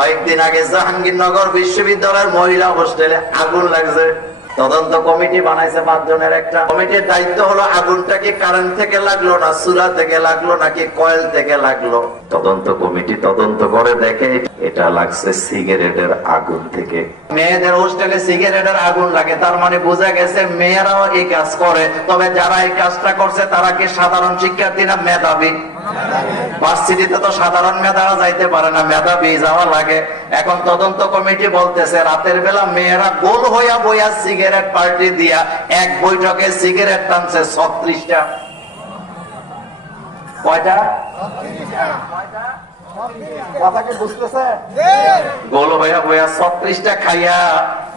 কয়েকদিন আগে জাহাঙ্গীরনগর বিশ্ববিদ্যালয়ের মহিলা হোস্টেলে আগুন লাগছে। তদন্ত কমিটি বানাইছে 5 জনের। একটা কমিটির দায়িত্ব হলো আগুনটা কি কারেন্ট থেকে লাগলো না চুলা থেকে লাগলো নাকি কয়েল থেকে লাগলো। তদন্ত কমিটি তদন্ত করে দেখে এটা লাগছে সিগারেটের আগুন থেকে। মেয়েদের হোস্টেলে সিগারেটের আগুন লাগে, তার মানে বোঝা গেছে মেয়েরাও এই কাজ করে। তবে যারা এই কাজটা করছে তারা কি সাধারণ শিক্ষার্থী না মেধাবী? ভার্সিটিতে তো সাধারণ মেধারা যাইতে পারে না, মেধাবী যাওয়া লাগে। এখন তদন্ত কমিটি বলতেছে রাতের বেলা মেয়েরা গোল হইয়া বইয়া সিগারেট পার্টি দিয়া এক বৈঠকে সিগারেট টানছে 36টা। কয়টা? কথাকে বুঝতেছে? গোল হইয়া বইয়া 36টা খাইয়া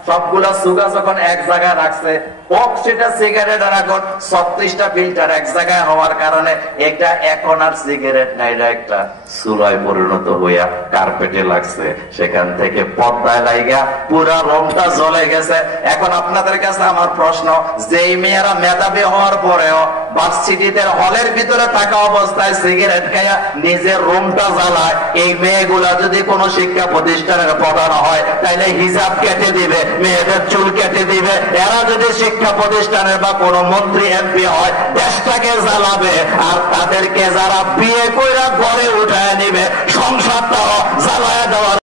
সবগুলা সুগা যখন এক জায়গায় রাখছে, সেটা সিগারেটের আগুন 36টা ফিল্টার এক জায়গায় হওয়ার কারণে এটা এখন আর সিগারেট না, এটা একটা চুলায় পরিণত হইয়া কার্পেটে লাগছে। সেখান থেকে পর্দায় লাইগা পুরা রুমটা জ্বলে গেছে। এখন আপনাদের কাছে আমার প্রশ্ন, যেই মেয়েরা মেধাবী হওয়ার পরেও ভার্সিটিতে হলের ভিতরে থাকা অবস্থায় সিগারেট খাইয়া নিজের রুমটা জ্বালায়, এই মেয়েগুলা যদি কোনো শিক্ষা প্রতিষ্ঠানের প্রধান হয় তাইলে হিজাব কেটে দিবে, মেয়েদের চুল কেটে দিবে। এরা যদি শিক্ষা প্রতিষ্ঠানের বা কোন মন্ত্রী এমপি হয় দেশটাকে জ্বালাবে, আর তাদেরকে যারা বিয়ে কইরা ঘরে উঠায় নিবে সংসারটাও জ্বালায় দেওয়ার